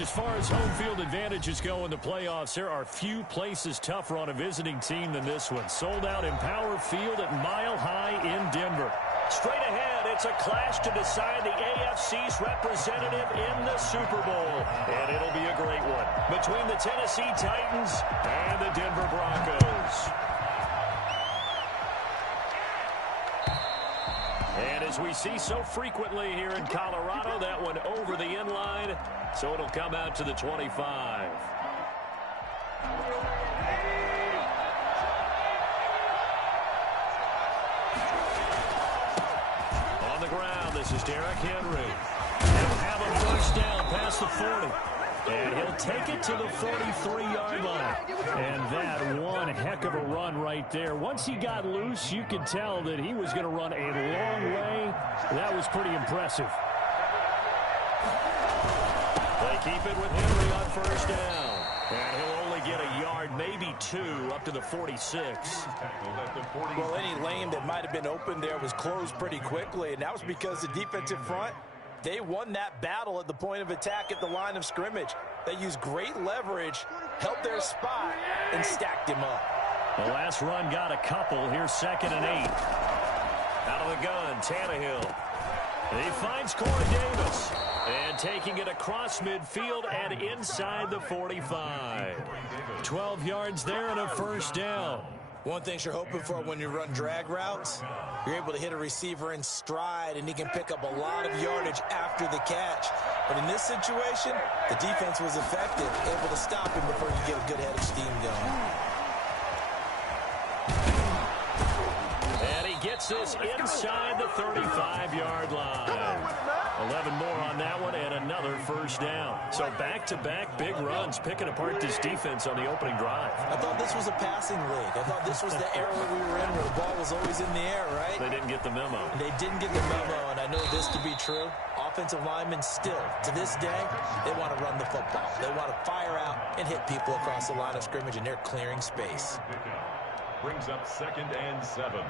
As far as home field advantages go in the playoffs, there are few places tougher on a visiting team than this one. Sold out in Power Field at Mile High in Denver. Straight ahead, it's a clash to decide the AFC's representative in the Super Bowl. And it'll be a great one between the Tennessee Titans and the Denver Broncos. And as we see so frequently here in Colorado, that one over the end line, so it'll come out to the 25. On the ground, this is Derrick Henry. He'll have a first down past the 40. And he'll take it to the 43-yard line. And that one heck of a run right there. Once he got loose, you could tell that he was going to run a long way. That was pretty impressive. They keep it with Henry on first down. And he'll only get a yard, maybe two, up to the 46. Well, any lane that might have been open there was closed pretty quickly, and that was because the defensive front, they won that battle at the point of attack at the line of scrimmage. They used great leverage, held their spot, and stacked him up. The last run got a couple. Here's 2nd and 8. Out of the gun, Tannehill. He finds Corey Davis. And taking it across midfield and inside the 45. 12 yards there and a first down. One thing you're hoping for when you run drag routes, you're able to hit a receiver in stride, and he can pick up a lot of yardage after the catch. But in this situation, the defense was effective, able to stop him before you get a good head of steam going. And he gets this inside the 35-yard line. 11 more on that one and another first down. So back-to-back big runs, picking apart this defense on the opening drive. I thought this was a passing league. I thought this was the era we were in where the ball was always in the air, right? They didn't get the memo. They didn't get the memo, and I know this to be true. Offensive linemen still, to this day, they want to run the football. They want to fire out and hit people across the line of scrimmage, and they're clearing space. Brings up 2nd and 7.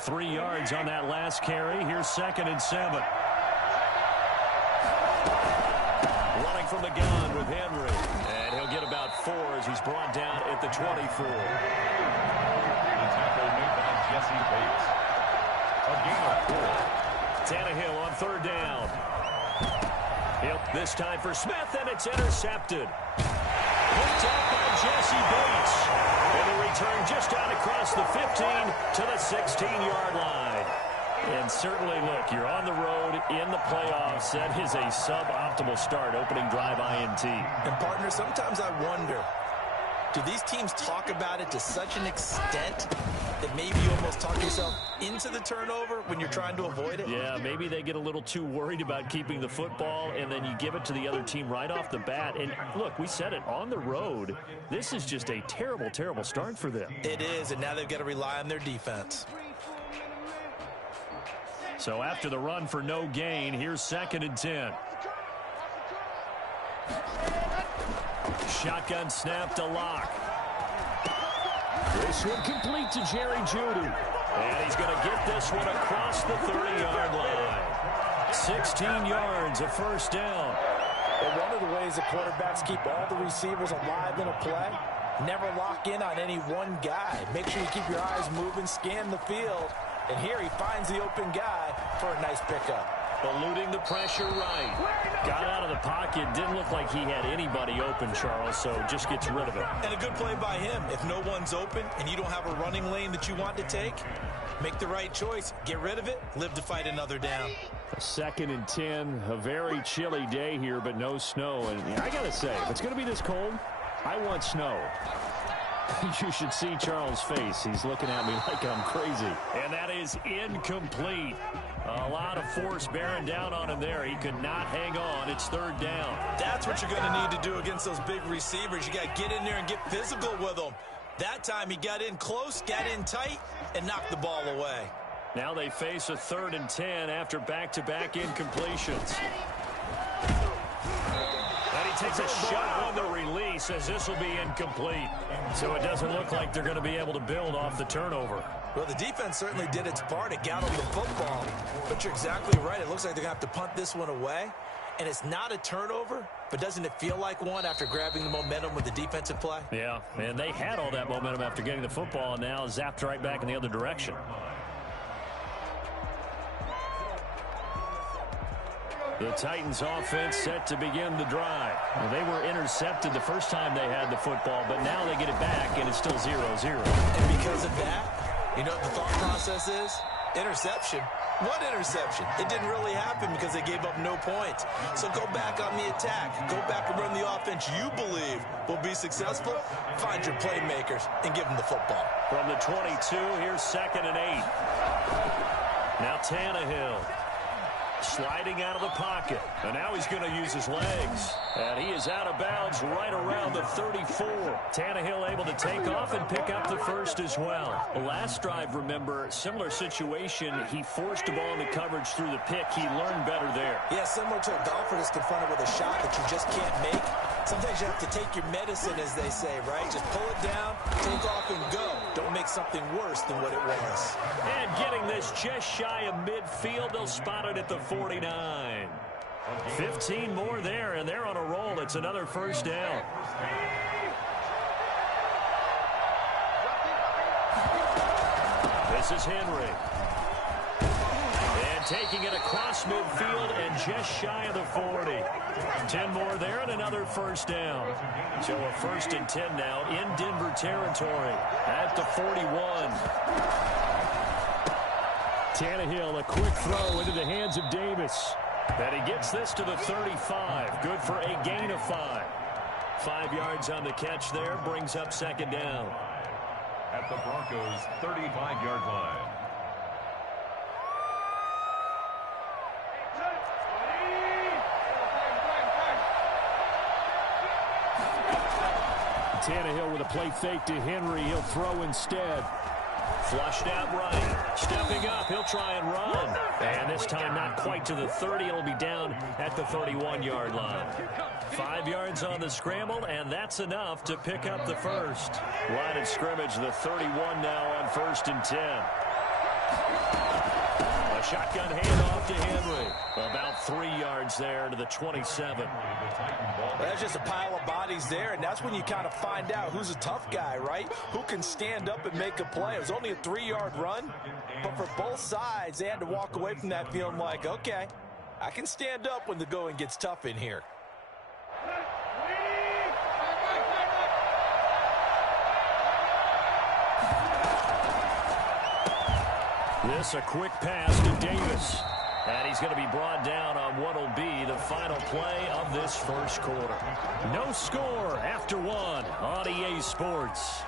3 yards on that last carry. Here's 2nd and 7. Running from the gun with Henry. And he'll get about 4 as he's brought down at the 24. The tackle made by Jesse Bates. A gain of 4. Tannehill on 3rd down. This time for Smith, and it's intercepted. Picked up by Jesse Bates. And the return just out across the 15 to the 16-yard line. And certainly, look, you're on the road in the playoffs. That is a suboptimal start, opening drive INT. And, partner, sometimes I wonder, do these teams talk about it to such an extent that maybe you almost talk yourself into the turnover when you're trying to avoid it? Yeah, maybe they get a little too worried about keeping the football, and then you give it to the other team right off the bat. And, look, we said it, on the road, this is just a terrible, terrible start for them. It is, and now they've got to rely on their defense. So after the run for no gain, here's 2nd and 10. Shotgun snap to Locke. This one complete to Jerry Jeudy. And he's going to get this one across the 30-yard line. 16 yards, a first down. Well, one of the ways that quarterbacks keep all the receivers alive in a play, never lock in on any one guy. Make sure you keep your eyes moving, scan the field. And here he finds the open guy for a nice pickup. Eluding the pressure right. Got out of the pocket. Didn't look like he had anybody open, Charles, so just gets rid of it. And a good play by him. If no one's open and you don't have a running lane that you want to take, make the right choice. Get rid of it. Live to fight another down. 2nd and 10. A very chilly day here, but no snow. And I got to say, if it's going to be this cold, I want snow. You should see Charles' face. He's looking at me like I'm crazy. And that is incomplete. A lot of force bearing down on him there. He could not hang on. It's 3rd down. That's what you're going to need to do against those big receivers. You got to get in there and get physical with them. That time he got in close, got in tight, and knocked the ball away. Now they face a 3rd and 10 after back-to-back incompletions. And he takes a shot on the release as this will be incomplete. So it doesn't look like they're going to be able to build off the turnover. Well, the defense certainly did its part at gathering the football. But you're exactly right. It looks like they're going to have to punt this one away. And it's not a turnover, but doesn't it feel like one after grabbing the momentum with the defensive play? Yeah, and they had all that momentum after getting the football, and now zapped right back in the other direction. The Titans offense set to begin the drive. Well, they were intercepted the first time they had the football, but now they get it back, and it's still 0-0. And because of that, you know what the thought process is? Interception. What interception? It didn't really happen because they gave up no points. So go back on the attack. Go back and run the offense you believe will be successful. Find your playmakers and give them the football. From the 22, here's 2nd and 8. Now Tannehill sliding out of the pocket. And now he's going to use his legs. And he is out of bounds right around the 34. Tannehill able to take off and pick up the first as well. The last drive, remember, similar situation. He forced the ball into coverage through the pick. He learned better there. Yeah, similar to a golfer that's confronted with a shot that you just can't make. Sometimes you have to take your medicine, as they say, right? Just pull it down, take off, and go. Don't make something worse than what it was. And getting this just shy of midfield, they'll spot it at the 49. 15 more there, and they're on a roll. It's another first down. This is Henry. And taking it across midfield and just shy of the 40. 10 more there and another first down. So a 1st and 10 now in Denver territory at the 41. Tannehill, a quick throw into the hands of Davis. And he gets this to the 35. Good for a gain of 5. 5 yards on the catch there. Brings up 2nd down. At the Broncos' 35-yard line. Tannehill with a play fake to Henry. He'll throw instead. Flushed out right. Stepping up. He'll try and run. And this time not quite to the 30. It'll be down at the 31-yard line. 5 yards on the scramble, and that's enough to pick up the first. Line of scrimmage, the 31 now on 1st and 10. A shotgun handoff to Henry. About 3 yards there to the 27. Well, that's just a pile of bodies there, and that's when you kind of find out who's a tough guy, right? Who can stand up and make a play. It was only a 3-yard run, but for both sides, they had to walk away from that feeling like, okay, I can stand up when the going gets tough in here. This a quick pass to Davis. And he's going to be brought down on what will be the final play of this first quarter. No score after 1 on EA Sports.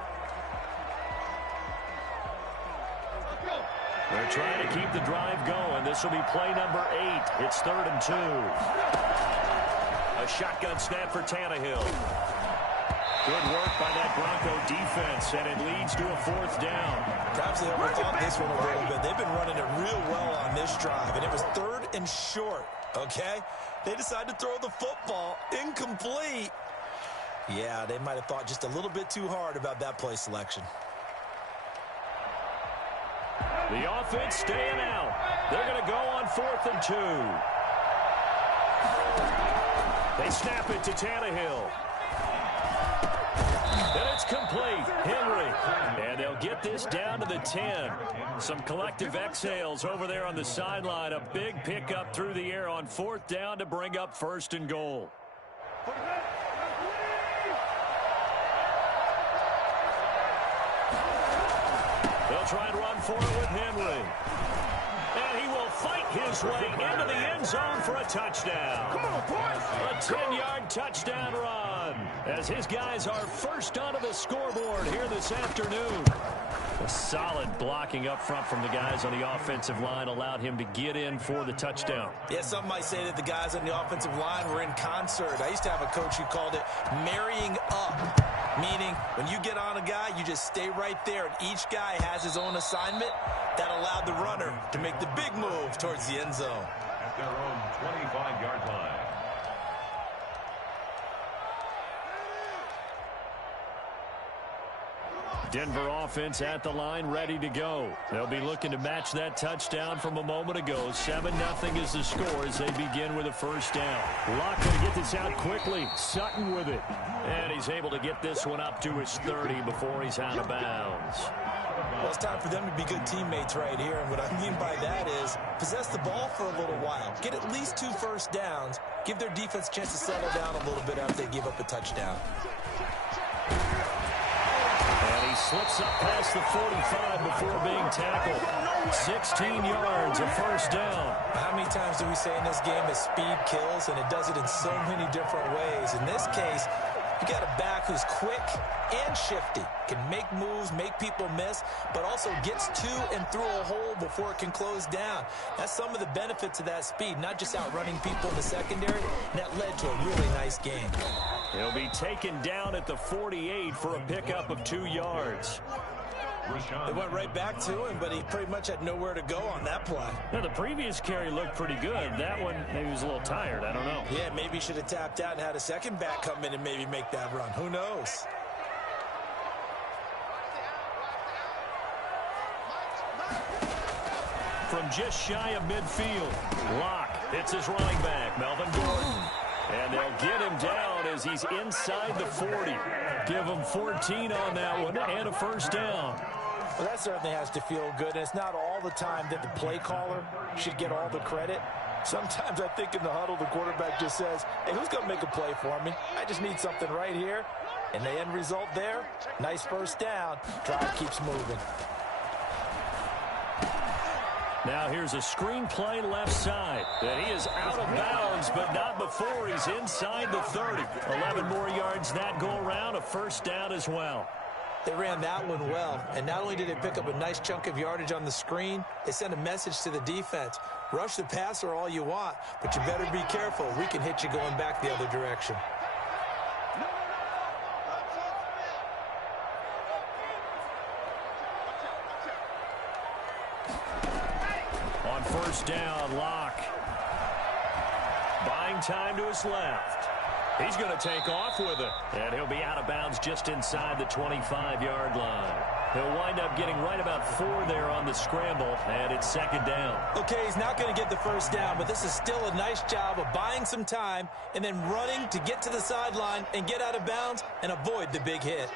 They're trying to keep the drive going. This will be play number 8. It's 3rd and 2. A shotgun snap for Tannehill. Good work by that Bronco defense, and it leads to a 4th down. Perhaps they overthought this one a little bit. They've been running it real well on this drive, and it was 3rd and short, okay? They decided to throw the football incomplete. Yeah, they might have thought just a little bit too hard about that play selection. The offense staying out. They're going to go on 4th and 2. They snap it to Tannehill. And it's complete. Henry. And they'll get this down to the 10. Some collective exhales over there on the sideline. A big pickup through the air on 4th down to bring up 1st and goal. They'll try and run for it with Henry. And he will fight his way into the end zone for a touchdown. Come on, boys. A 10-yard touchdown run as his guys are first onto the scoreboard here this afternoon. A solid blocking up front from the guys on the offensive line allowed him to get in for the touchdown. Yeah, some might say that the guys on the offensive line were in concert. I used to have a coach who called it marrying up, meaning when you get on a guy, you just stay right there, and each guy has his own assignment. That allowed the runner to make the big move towards the end zone. At their own 25-yard line. Denver offense at the line, ready to go. They'll be looking to match that touchdown from a moment ago. 7-0 is the score as they begin with a first down. Locke going to get this out quickly. Sutton with it. And he's able to get this one up to his 30 before he's out of bounds. Well, it's time for them to be good teammates right here. And what I mean by that is possess the ball for a little while. Get at least 2 first downs. Give their defense a chance to settle down a little bit after they give up a touchdown. And he slips up past the 45 before being tackled. 16 yards, a first down. How many times do we say in this game that speed kills, and it does it in so many different ways? In this case, you got a back who's quick and shifty, can make moves, make people miss, but also gets to and through a hole before it can close down. That's some of the benefits of that speed, not just outrunning people in the secondary, and that led to a really nice game. He'll be taken down at the 48 for a pickup of 2 yards. They went right back to him, but he pretty much had nowhere to go on that play. Now, the previous carry looked pretty good. That one, maybe he was a little tired. I don't know. Yeah, maybe he should have tapped out and had a second back come in and maybe make that run. Who knows? From just shy of midfield, Locke hits his running back, Melvin Gordon. And they'll get him down as he's inside the 40. Give him 14 on that one and a first down. Well, that certainly has to feel good, and it's not all the time that the play caller should get all the credit. Sometimes I think in the huddle, the quarterback just says, hey, who's going to make a play for me? I just need something right here. And the end result there, nice first down. Drive keeps moving. Now here's a screen play left side. And he is out of bounds, but not before he's inside the 30. 11 more yards that go around, a first down as well. They ran that one well, and not only did they pick up a nice chunk of yardage on the screen, they sent a message to the defense. Rush the passer all you want, but you better be careful. We can hit you going back the other direction. On first down, Locke. Buying time to his left. He's going to take off with it. And he'll be out of bounds just inside the 25-yard line. He'll wind up getting right about 4 there on the scramble, and it's second down. Okay, he's not going to get the first down, but this is still a nice job of buying some time and then running to get to the sideline and get out of bounds and avoid the big hit.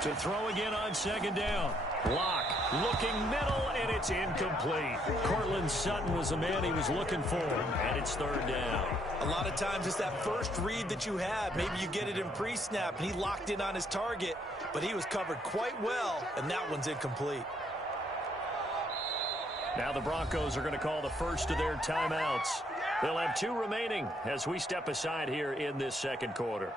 To throw again on second down. Locke looking middle, and it's incomplete. Cortland Sutton was the man he was looking for, and it's third down. A lot of times it's that first read that you have. Maybe you get it in pre-snap, and he locked in on his target, but he was covered quite well, and that one's incomplete. Now the Broncos are going to call the first of their timeouts. They'll have 2 remaining as we step aside here in this second quarter.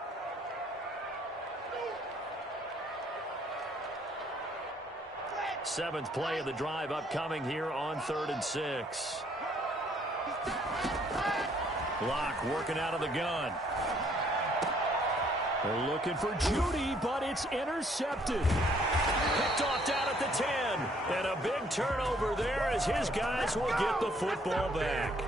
Seventh play of the drive upcoming here on 3rd and 6. Locke working out of the gun. They're looking for Judy, but it's intercepted. Picked off down at the 10. And a big turnover there as his guys will get the football back.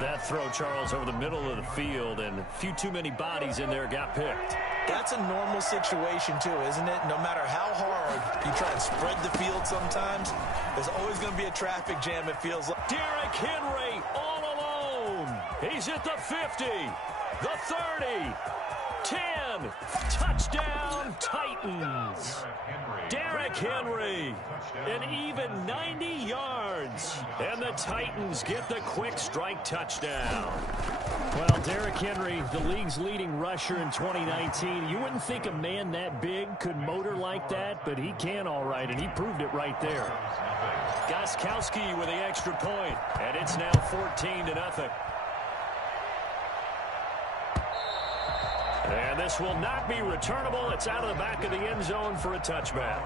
That throw, Charles, over the middle of the field, and a few too many bodies in there got picked. That's a normal situation, too, isn't it? No matter how hard you try and spread the field sometimes, there's always going to be a traffic jam, it feels like. Derrick Henry all alone. He's at the 50, the 30, 10. Touchdown, Titans. Derrick Henry, an even 90 yards. And the Titans get the quick strike touchdown. Well, Derrick Henry, the league's leading rusher in 2019. You wouldn't think a man that big could motor like that, but he can all right, and he proved it right there. Gostkowski with the extra point, and it's now 14-0. And this will not be returnable. It's out of the back of the end zone for a touchback.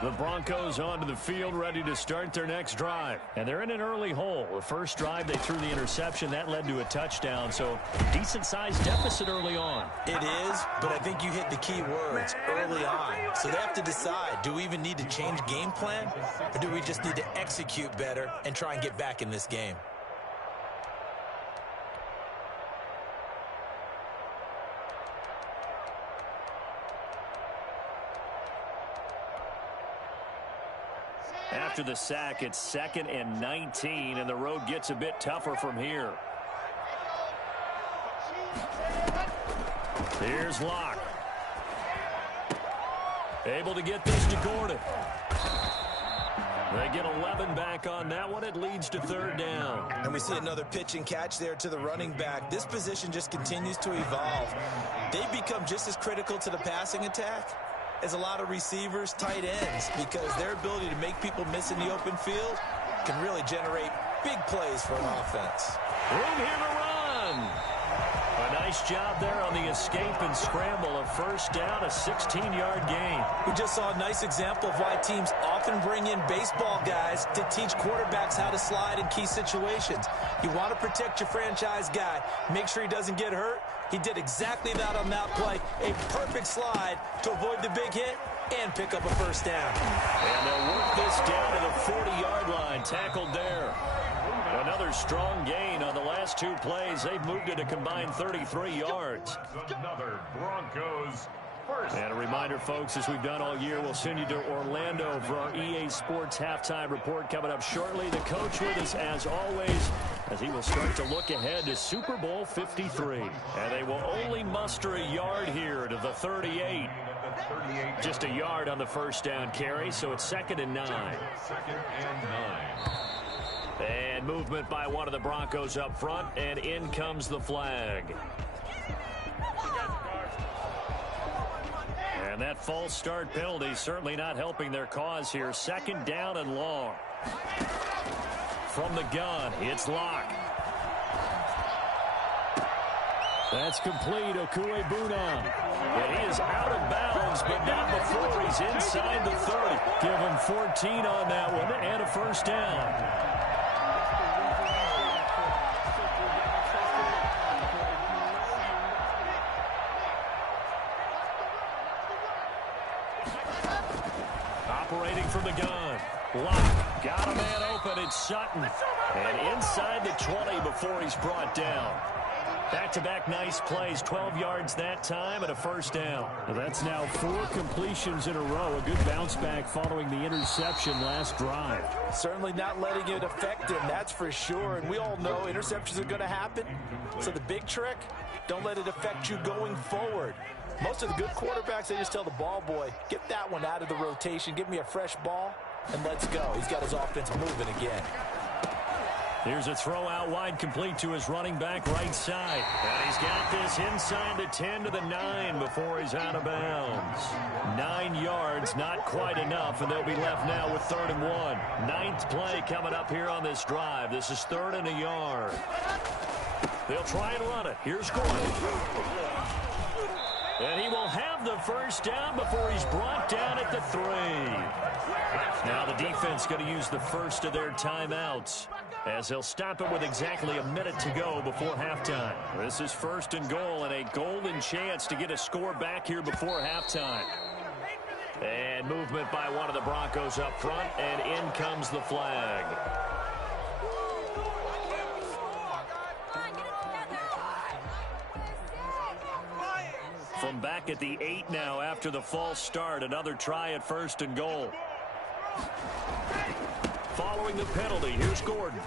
The Broncos onto the field, ready to start their next drive. And they're in an early hole. The first drive, they threw the interception. That led to a touchdown, so decent-sized deficit early on. It is, but I think you hit the key words, early on. So they have to decide, do we even need to change game plan, or do we just need to execute better and try and get back in this game? After the sack, it's 2nd and 19, and the road gets a bit tougher from here. Here's Locke. Able to get this to Gordon. They get 11 back on that one. It leads to 3rd down. And we see another pitch and catch there to the running back. This position just continues to evolve. They become just as critical to the passing attack as a lot of receivers, tight ends, because their ability to make people miss in the open field can really generate big plays for an offense. Room here to run. A nice job there on the escape and scramble. A 1st down, a 16-yard gain. We just saw a nice example of why teams often bring in baseball guys to teach quarterbacks how to slide in key situations. You want to protect your franchise guy. Make sure he doesn't get hurt. He did exactly that on that play. A perfect slide to avoid the big hit and pick up a 1st down. And they'll work this down to the 40-yard line. Tackled there. Another strong gain on the last 2 plays. They've moved it a combined 33 yards. Another Broncos first. And a reminder, folks, as we've done all year, we'll send you to Orlando for our EA Sports halftime report coming up shortly. The coach with us, as always, as he will start to look ahead to Super Bowl 53. And they will only muster a yard here to the 38. Just a yard on the 1st down carry, so it's 2nd and 9. 2nd and 9. And movement by one of the Broncos up front, and in comes the flag. And that false start penalty certainly not helping their cause here. 2nd down and long. From the gun, it's Locke. That's complete. Okuebuna. And he is out of bounds, but not before he's inside the 30. Give him 14 on that one and a 1st down. Operating from the gun. Locke got a man open. It's Sutton. And inside the 20 before he's brought down. Back-to-back nice plays. 12 yards that time and a 1st down. Well, that's now 4 completions in a row. A good bounce back following the interception last drive. Certainly not letting it affect him, that's for sure. And we all know interceptions are going to happen. So the big trick, don't let it affect you going forward. Most of the good quarterbacks, they just tell the ball boy, get that one out of the rotation, give me a fresh ball, and let's go. He's got his offense moving again. Here's a throw out wide, complete to his running back right side. And he's got this inside the 10 to the 9 before he's out of bounds. 9 yards, not quite enough, and they'll be left now with 3rd and 1. 9th play coming up here on this drive. This is 3rd and a yard. They'll try and run it. Here's Gordon. And he will have the 1st down before he's brought down at the 3. Now the defense going to use the first of their timeouts, as they'll stop it with exactly a minute to go before halftime. This is 1st and goal, and a golden chance to get a score back here before halftime. And movement by one of the Broncos up front, and in comes the flag. From back at the 8 now after the false start, another try at 1st and goal. Following the penalty, here's Gordon.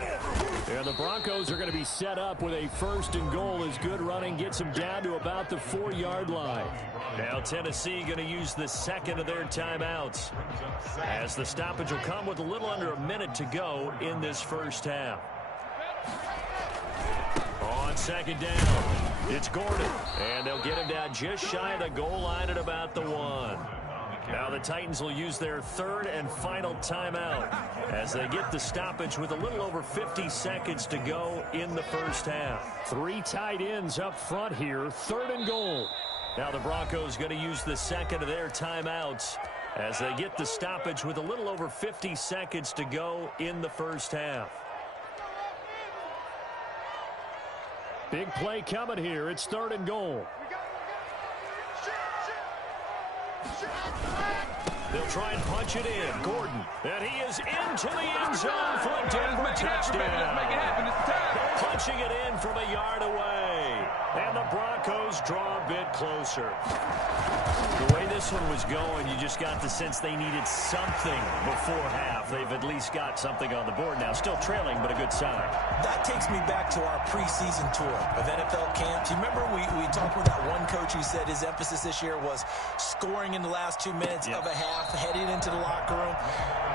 And the Broncos are going to be set up with a 1st and goal as good running gets them down to about the 4-yard line. Now Tennessee going to use the 2nd of their timeouts, as the stoppage will come with a little under a minute to go in this 1st half. On 2nd down, it's Gordon, and they'll get him down just shy of the goal line at about the 1. Now the Titans will use their 3rd and final timeout as they get the stoppage with a little over 50 seconds to go in the 1st half. 3 tight ends up front here, 3rd and goal. Now the Broncos going to use the 2nd of their timeouts as they get the stoppage with a little over 50 seconds to go in the first half. Big play coming here. It's 3rd and goal. They'll try and punch it in. Gordon. And he is into the end zone for a Denver touchdown. Punching it in from a yard away. And the Broncos draw a bit closer. The way this one was going, you just got the sense they needed something before half. They've at least got something on the board now. Still trailing, but a good sign. That takes me back to our preseason tour of NFL camps. You remember we talked with that one coach who said his emphasis this year was scoring in the last 2 minutes of a half, heading into the locker room.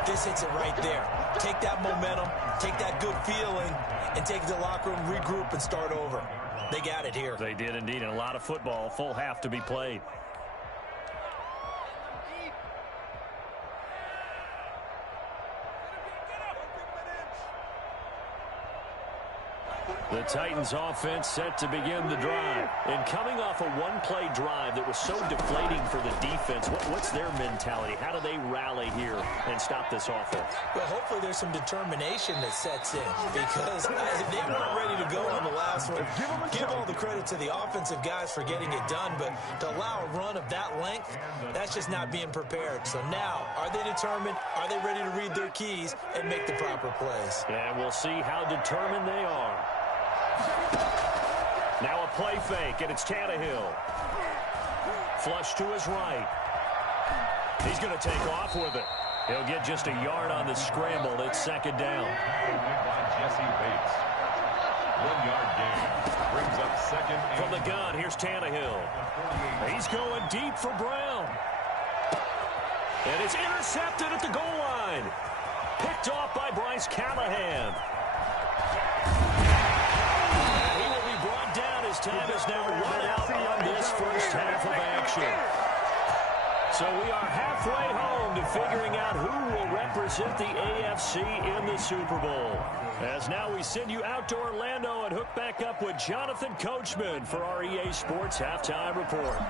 This hits it right there. Take that momentum, take that good feeling, and take it to the locker room, regroup, and start over. They got it here. They did indeed, and a lot of football, full half to be played. The Titans offense set to begin the drive. And coming off a one-play drive that was so deflating for the defense, what's their mentality? How do they rally here and stop this offense? Well, hopefully there's some determination that sets in because they weren't ready to go on the last one. Give all the credit to the offensive guys for getting it done, but to allow a run of that length, that's just not being prepared. So now, are they determined? Are they ready to read their keys and make the proper plays? And we'll see how determined they are. Now a play fake, and it's Tannehill. Flush to his right. He's going to take off with it. He'll get just a yard on the scramble. It's 2nd down. Jesse Bates. 1-yard gain. Brings up 2nd. From the gun, here's Tannehill. He's going deep for Brown. And it's intercepted at the goal line. Picked off by Bryce Callahan. Time is now run out on this first half of action. So we are halfway home to figuring out who will represent the AFC in the Super Bowl. As now we send you out to Orlando and hook back up with Jonathan Coachman for our EA Sports Halftime Report.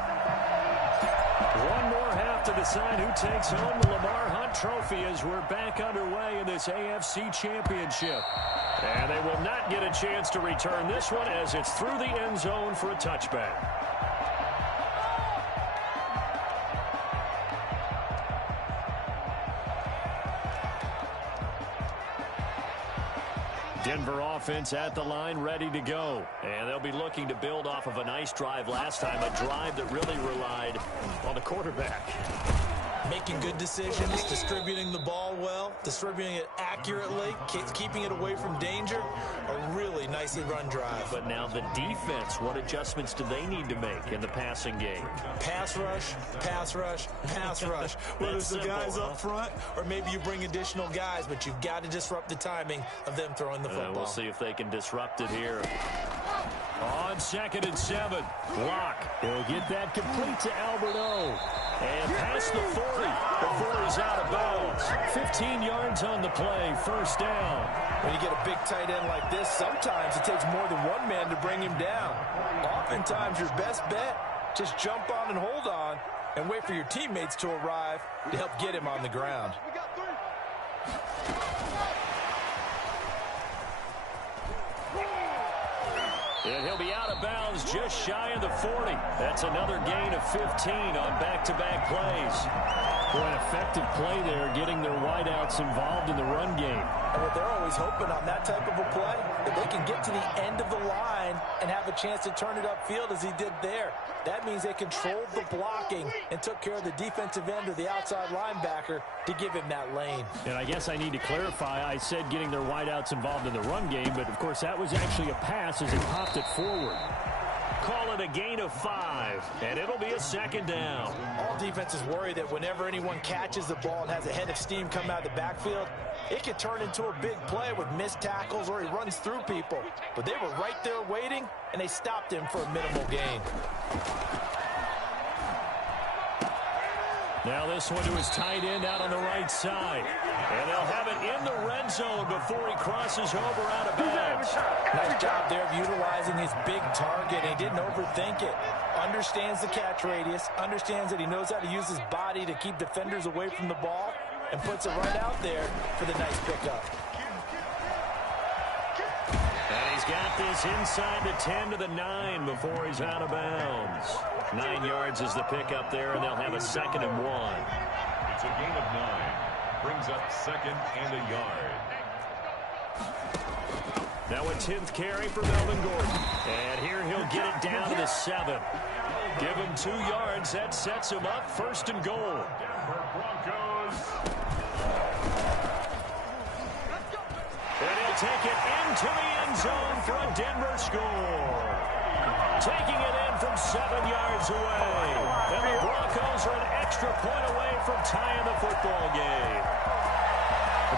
One more half to decide who takes home the Lamar Hunt Trophy as we're back underway in this AFC Championship. And they will not get a chance to return this one as it's through the end zone for a touchback. Denver offense at the line, ready to go. And they'll be looking to build off of a nice drive last time, a drive that really relied on the quarterback. Making good decisions, distributing the ball well, distributing it accurately, keeping it away from danger. A really nicely run drive. But now the defense, what adjustments do they need to make in the passing game? Pass rush, pass rush, pass rush. Whether it's the guys up front or maybe you bring additional guys, but you've got to disrupt the timing of them throwing the football. We'll see if they can disrupt it here. On 2nd and 7. Block. He'll get that complete to Albert O. And past the 40 before he's out of bounds. 15 yards on the play, 1st down. When you get a big tight end like this, sometimes it takes more than one man to bring him down. Oftentimes your best bet, just jump on and hold on and wait for your teammates to arrive to help get him on the ground. And he'll be out of bounds just shy of the 40. That's another gain of 15 on back-to-back plays. Boy, an effective play there, getting their wideouts involved in the run game. And what they're always hoping on that type of a play, that they can get to the end of the line and have a chance to turn it upfield as he did there. That means they controlled the blocking and took care of the defensive end or the outside linebacker to give him that lane. And I guess I need to clarify, I said getting their wideouts involved in the run game, but of course that was actually a pass as he popped it forward. Call it a gain of 5, and it'll be a 2nd down. All defenses worry that whenever anyone catches the ball and has a head of steam come out of the backfield, it could turn into a big play with missed tackles or he runs through people. But they were right there waiting, and they stopped him for a minimal gain. Now this one to his tight end out on the right side. And they'll have it in the red zone before he crosses over out of bounds. Nice job there of utilizing his big target. He didn't overthink it. understands the catch radius, understands that he knows how to use his body to keep defenders away from the ball, and puts it right out there for the nice pickup. And he's got this inside the 10 to the 9 before he's out of bounds. 9 yards is the pickup there, and they'll have a 2nd and 1. It's a gain of 9. Brings up 2nd and a yard. Now a 10th carry for Melvin Gordon. And here he'll get it down to the 7. Give him 2 yards. That sets him up 1st and goal. Denver Broncos. And he'll take it into the end zone for a Denver score. Taking it in from 7 yards away. And the Broncos are an extra point away from tying the football game.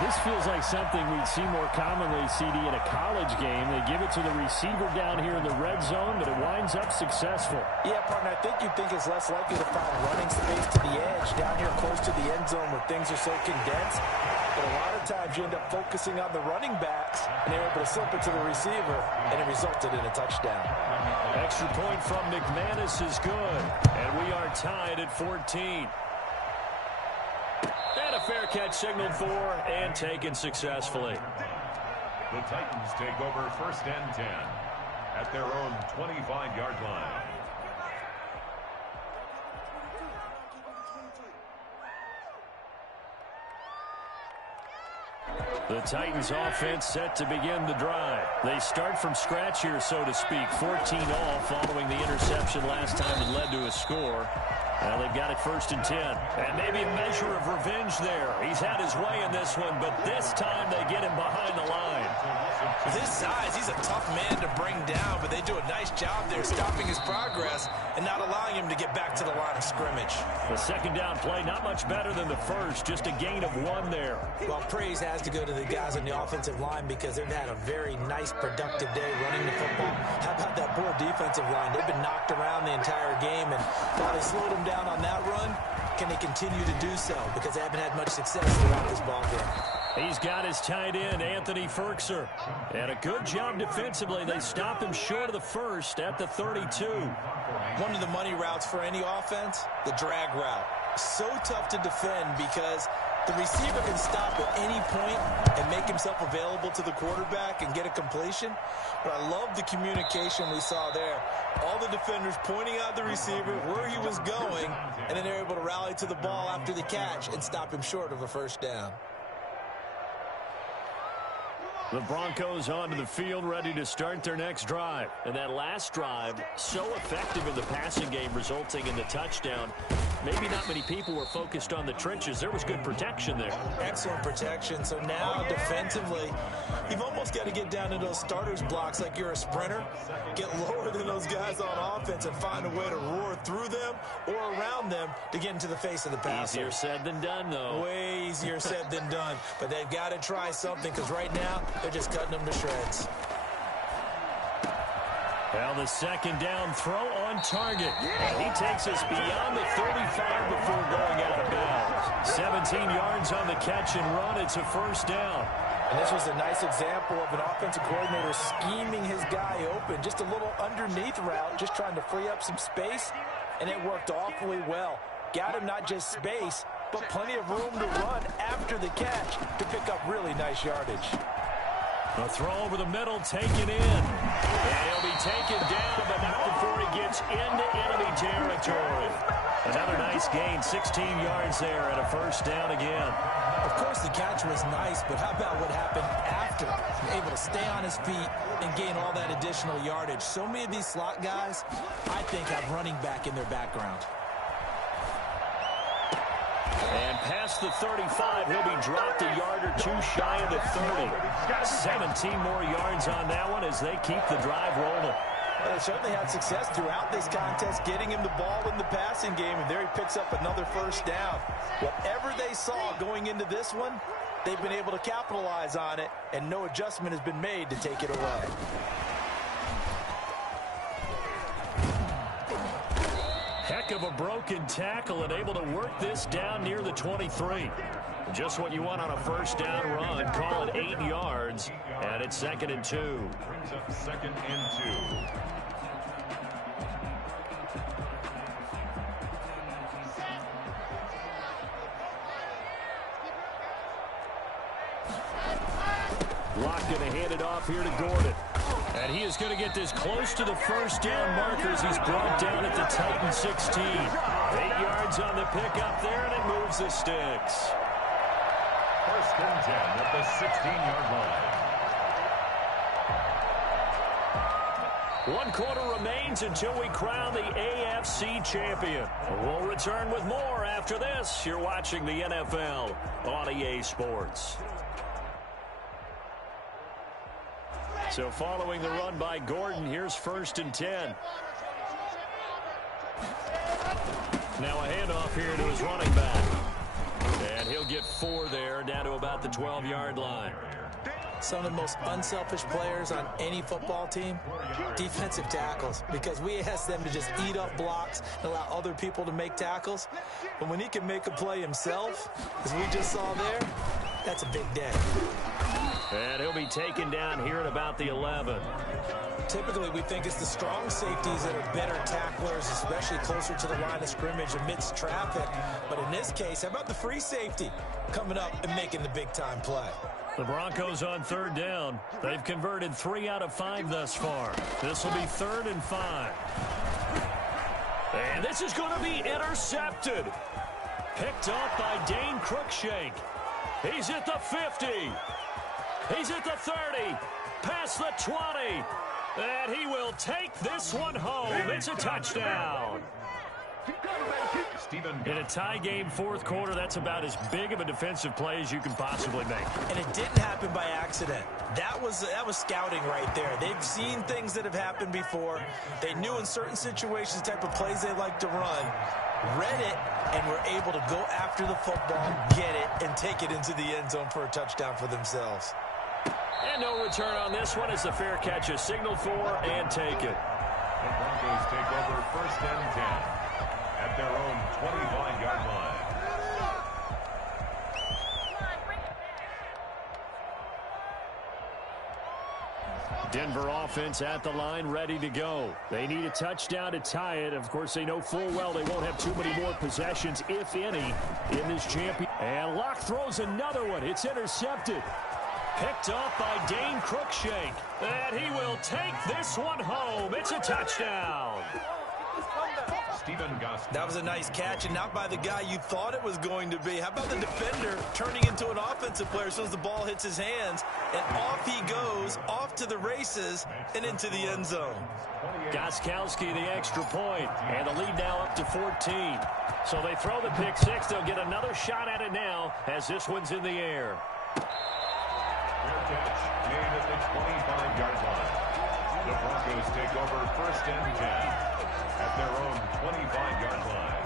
This feels like something we'd see more commonly, CD, in a college game. They give it to the receiver down here in the red zone, but it winds up successful. Yeah, partner, I think you'd think it's less likely to find running space to the edge down here close to the end zone where things are so condensed. But a lot of times you end up focusing on the running backs, and they're able to slip it to the receiver, and it resulted in a touchdown. Extra point from McManus is good, and we are tied at 14. And a fair catch signaled for and taken successfully. The Titans take over 1st and 10 at their own 25-yard line. The Titans offense set to begin the drive. They start from scratch here, so to speak. 14 all following the interception last time that led to a score. Well, they've got it 1st and 10. And maybe a measure of revenge there. He's had his way in this one, but this time they get him behind the line. With his size, he's a tough man to bring down, but they do a nice job there stopping his progress and not allowing him to get back to the line of scrimmage. The 2nd down play, not much better than the first, just a gain of 1 there. Well, praise has to go to the guys on the offensive line because they've had a very nice, productive day running the football. How about that poor defensive line? They've been knocked around the entire game, and while they slowed them down on that run, can they continue to do so? Because they haven't had much success throughout this ball game. He's got his tight end, Anthony Ferkser. And a good job defensively. They stop him short of the first at the 32. One of the money routes for any offense, the drag route. So tough to defend because the receiver can stop at any point and make himself available to the quarterback and get a completion. But I love the communication we saw there. All the defenders pointing out the receiver, where he was going, and then they're able to rally to the ball after the catch and stop him short of a 1st down. The Broncos onto the field, ready to start their next drive. And that last drive, so effective in the passing game, resulting in the touchdown. Maybe not many people were focused on the trenches. There was good protection there. Excellent protection. So now defensively, you've almost got to get down to those starters blocks like you're a sprinter. Get lower than those guys on offense and find a way to roar through them or around them to get into the face of the passer. Easier said than done, though. Way easier said than done. But they've got to try something because right now they're just cutting them to shreds. Well, the 2nd down throw on target. And he takes us beyond the 35 before going out of bounds. 17 yards on the catch and run. It's a 1st down. And this was a nice example of an offensive coordinator scheming his guy open. Just a little underneath route, just trying to free up some space. And it worked awfully well. Got him not just space, but plenty of room to run after the catch to pick up really nice yardage. A throw over the middle, taken in. And he'll be taken down, but not before he gets into enemy territory. Another nice gain, 16 yards there, and a 1st down again. Of course, the catch was nice, but how about what happened after? Able to stay on his feet and gain all that additional yardage. So many of these slot guys, I think, have running back in their background. And past the 35, he'll be dropped a yard or two shy of the 30. 17 more yards on that one as they keep the drive rolling. Well, they certainly had success throughout this contest, getting him the ball in the passing game, and there he picks up another 1st down. Whatever they saw going into this one, they've been able to capitalize on it, and no adjustment has been made to take it away. Heck of a broken tackle and able to work this down near the 23. Just what you want on a 1st down run. Call it 8 yards, and it's 2nd and 2. Brings up 2nd and 2. Locke going to hand it off here to Gordon. And he is going to get this close to the first down markers. He's brought down at the Titan 16. 8 yards on the pickup there, and it moves the sticks. First and 10 at the 16-yard line. 1 quarter remains until we crown the AFC champion. We'll return with more after this. You're watching the NFL on EA Sports. So following the run by Gordon, here's first and 10. Now a handoff here to his running back. And he'll get 4 there, down to about the 12-yard line. Some of the most unselfish players on any football team, defensive tackles, because we ask them to just eat up blocks and allow other people to make tackles. But when he can make a play himself, as we just saw there, that's a big day. And he'll be taken down here at about the 11. Typically, we think it's the strong safeties that are better tacklers, especially closer to the line of scrimmage amidst traffic. But in this case, how about the free safety coming up and making the big-time play? The Broncos on third down. They've converted 3 out of 5 thus far. This will be 3rd and 5. And this is going to be intercepted. Picked up by Dane Cruikshank. He's at the 50. He's at the 30. Past the 20. And he will take this one home. It's a touchdown. In a tie game, 4th quarter, that's about as big of a defensive play as you can possibly make. And it didn't happen by accident. That was scouting right there. They've seen things that have happened before. They knew in certain situations the type of plays they like to run, read it, and were able to go after the football, get it, and take it into the end zone for a touchdown for themselves. And no return on this one as the fair catch is signaled for and taken. The Broncos take over first and 10 at their own 25-yard line. Denver offense at the line, ready to go. They need a touchdown to tie it. Of course, they know full well they won't have too many more possessions, if any, in this champion. And Locke throws another one. It's intercepted. Picked up by Dane Cruikshank. And he will take this one home. It's a touchdown. That was a nice catch, and not by the guy you thought it was going to be. How about the defender turning into an offensive player as soon as the ball hits his hands, and off he goes, off to the races, and into the end zone. Gostkowski the extra point, and the lead now up to 14. So they throw the pick 6. They'll get another shot at it now as this one's in the air. Fair catch made at the 25-yard line. The Broncos take over first and 10 at their own 25-yard line.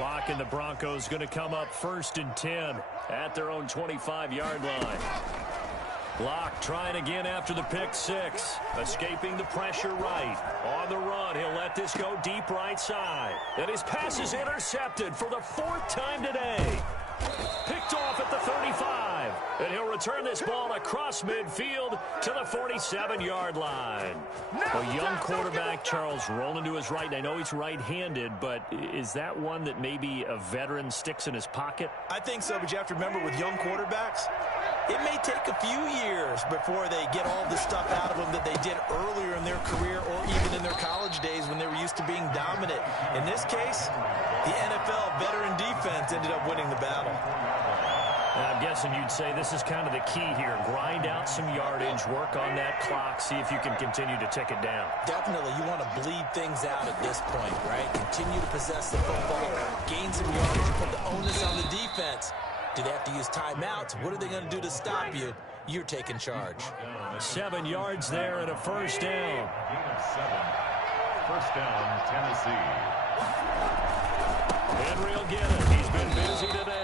Locke and the Broncos going to come up first and 10 at their own 25-yard line. Locke trying again after the pick 6. Escaping the pressure right. On the run, he'll let this go deep right side. And his pass is intercepted for the 4th time today. Picked off at the 35. And he'll return this ball across midfield to the 47-yard line. A young quarterback, Charles, rolling to his right. And I know he's right-handed, but is that one that maybe a veteran sticks in his pocket? I think so, but you have to remember with young quarterbacks, it may take a few years before they get all the stuff out of them that they did earlier in their career or even in their college days when they were used to being dominant. In this case, the NFL veteran defense ended up winning the battle. And I'm guessing you'd say this is kind of the key here. Grind out some yardage, work on that clock, see if you can continue to tick it down. Definitely, you want to bleed things out at this point, right? Continue to possess the football, gain some yardage, put the onus on the defense. Do they have to use timeouts? What are they going to do to stop you? You're taking charge. 7 yards there and a first down. First down, Tennessee. Henry will get it. He's been busy today.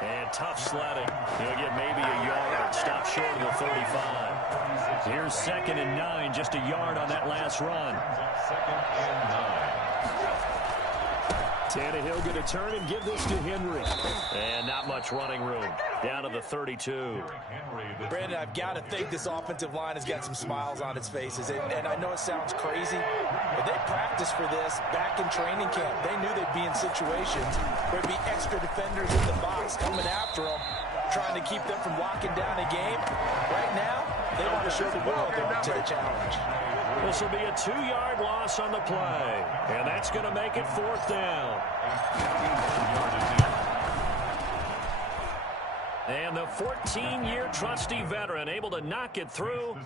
And tough sledding. He'll get maybe a yard. Stop short of the 35. Here's 2nd and 9. Just a yard on that last run. 2nd and 9. Tannehill going to turn and give this to Henry. And not much running room. down to the 32. Brandon, I've got to think this offensive line has got some smiles on its faces. And I know it sounds crazy, but they practiced for this back in training camp. They knew they'd be in situations where there'd be extra defenders in the box coming after them, trying to keep them from locking down a game. Right now, they want to show the world they're up to the challenge. This will be a 2-yard loss on the play, and that's going to make it 4th down. And the 14-year trusty veteran able to knock it through,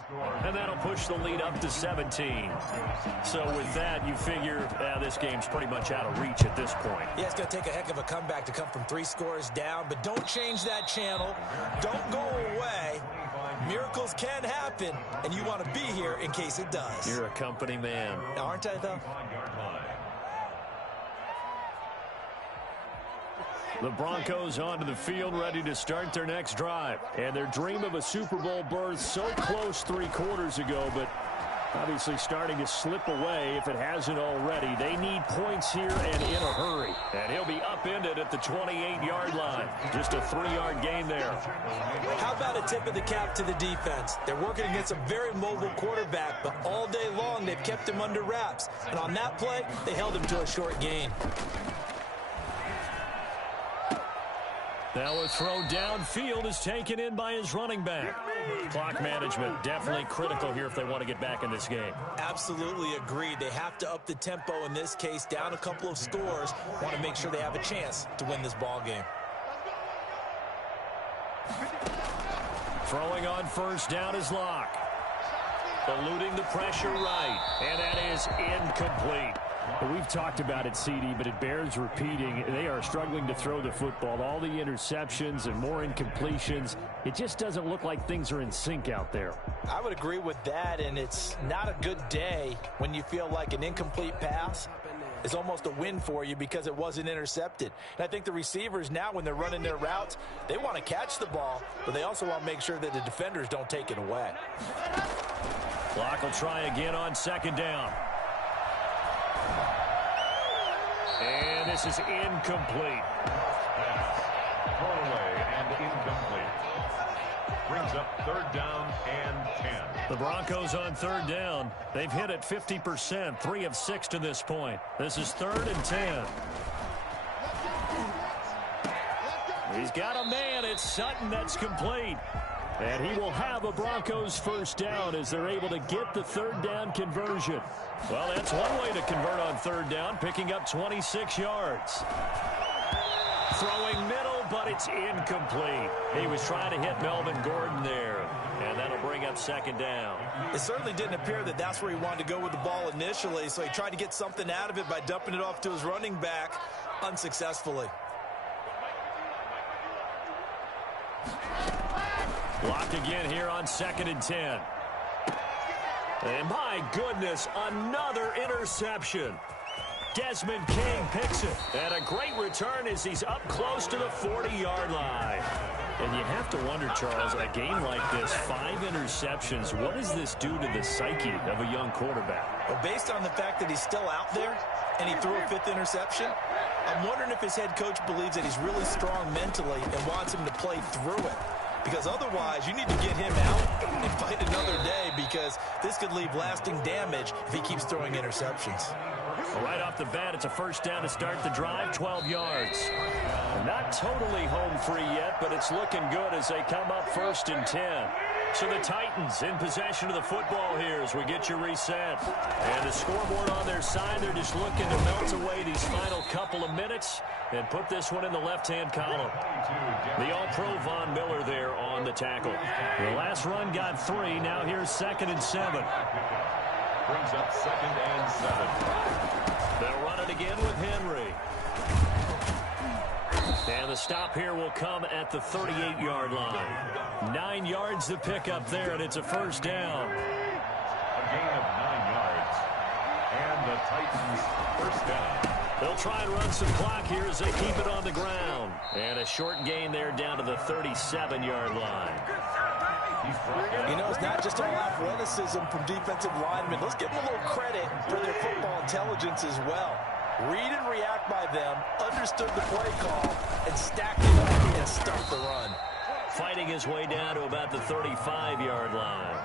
and that'll push the lead up to 17. So with that, you figure this game's pretty much out of reach at this point. Yeah, it's going to take a heck of a comeback to come from 3 scores down, but don't change that channel. Don't go away. Miracles can happen, and you want to be here in case it does. You're a company man. Aren't I, though? The Broncos onto the field, ready to start their next drive. And their dream of a Super Bowl berth so close 3 quarters ago, but obviously starting to slip away if it hasn't already. They need points here and in a hurry. And he'll be upended at the 28-yard line. Just a 3-yard gain there. How about a tip of the cap to the defense? They're working against a very mobile quarterback, but all day long they've kept him under wraps. And on that play, they held him to a short gain. Now a throw downfield is taken in by his running back. Clock management definitely critical here if they want to get back in this game. Absolutely agreed. They have to up the tempo in this case, down a couple of scores. Want to make sure they have a chance to win this ball game. Throwing on 1st down is Locke. Eluding the pressure right, and that is incomplete. We've talked about it, CD, but it bears repeating. They are struggling to throw the football. All the interceptions and more incompletions. It just doesn't look like things are in sync out there. I would agree with that, and it's not a good day when you feel like an incomplete pass is almost a win for you because it wasn't intercepted. And I think the receivers now, when they're running their routes, they want to catch the ball, but they also want to make sure that the defenders don't take it away. Locke will try again on 2nd down. And this is incomplete. Thrown away and incomplete. Brings up 3rd down and 10. The Broncos on 3rd down. They've hit it 50%, 3 of 6 to this point. This is 3rd and 10. He's got a man. It's Sutton that's complete. And he will have a Broncos 1st down as they're able to get the 3rd down conversion. Well, that's one way to convert on 3rd down, picking up 26 yards. Throwing middle, but it's incomplete. He was trying to hit Melvin Gordon there, and that'll bring up 2nd down. It certainly didn't appear that that's where he wanted to go with the ball initially, so he tried to get something out of it by dumping it off to his running back unsuccessfully. Blocked again here on 2nd and 10. And my goodness, another interception. Desmond King picks it. And a great return as he's up close to the 40-yard line. And you have to wonder, Charles, a game like this, 5 interceptions, what does this do to the psyche of a young quarterback? Well, based on the fact that he's still out there and he threw a 5th interception, I'm wondering if his head coach believes that he's really strong mentally and wants him to play through it. Because otherwise, you need to get him out and fight another day, because this could leave lasting damage if he keeps throwing interceptions. Right off the bat, it's a 1st down to start the drive, 12 yards. Not totally home free yet, but it's looking good as they come up 1st and 10. So the Titans in possession of the football here as we get you reset. And the scoreboard on their side, they're just looking to melt away these final couple of minutes and put this one in the left-hand column. The All-Pro Von Miller there on the tackle. The last run got 3. Now here's 2nd and 7. Brings up 2nd and 7. They'll run it again with Henry. And the stop here will come at the 38-yard line. 9 yards to pick up there, and it's a 1st down. A gain of 9 yards. And the Titans 1st down. They'll try and run some clock here as they keep it on the ground. And a short gain there down to the 37-yard line. You know, it's not just all athleticism from defensive linemen. Let's give them a little credit for their football intelligence as well. Read and react by them, understood the play call, and stacked it up and start the run. fighting his way down to about the 35-yard line.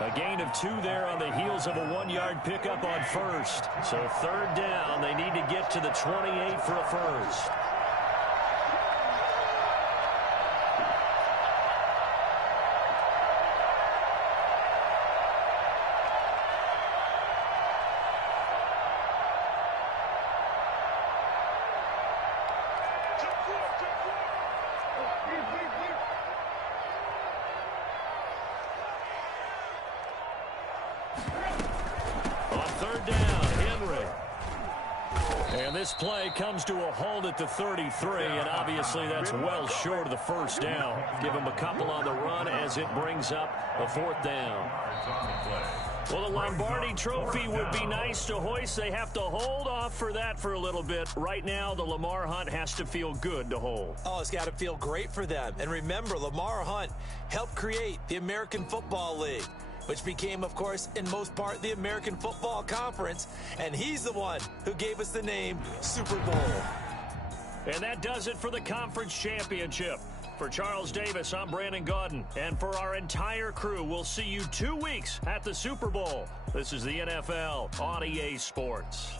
A gain of 2 there on the heels of a 1-yard pickup on first. So 3rd down, they need to get to the 28 for a first. This play comes to a halt at the 33, and obviously that's well short of the first down. Give him a couple on the run as it brings up a 4th down. Well, the Lombardi Trophy would be nice to hoist. They have to hold off for that for a little bit. Right now, the Lamar Hunt has to feel good to hold. Oh, it's got to feel great for them. And remember, Lamar Hunt helped create the American Football League, which became, of course, in most part, the American Football Conference. And he's the one who gave us the name Super Bowl. And that does it for the conference championship. For Charles Davis, I'm Brandon Gaudin. And for our entire crew, we'll see you 2 weeks at the Super Bowl. This is the NFL on EA Sports.